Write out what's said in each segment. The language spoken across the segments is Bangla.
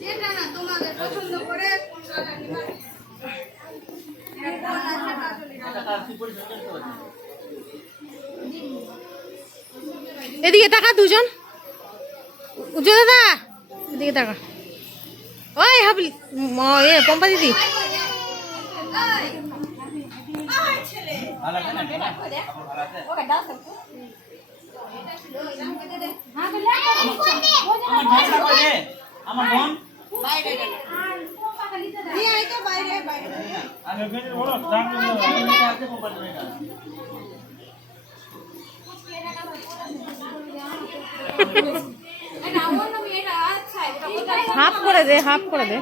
যেটা না তোমাদের পছন্দ করে এদিকে তাকা দুজন, উজ্জ্বল দাদা এদিকে তাকা। ওই হাবলি পম্পা দিদি, আমার বোন হাফ করে দে, হাফ করে দে।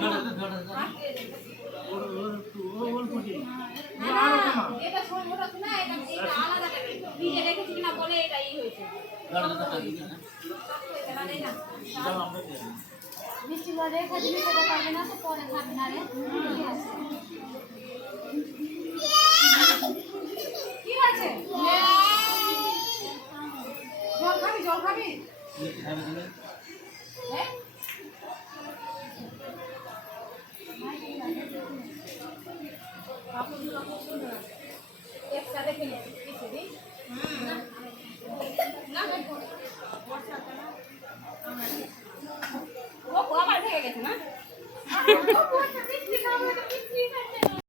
জল খাবি, জল খাবি? একসাথে খেলে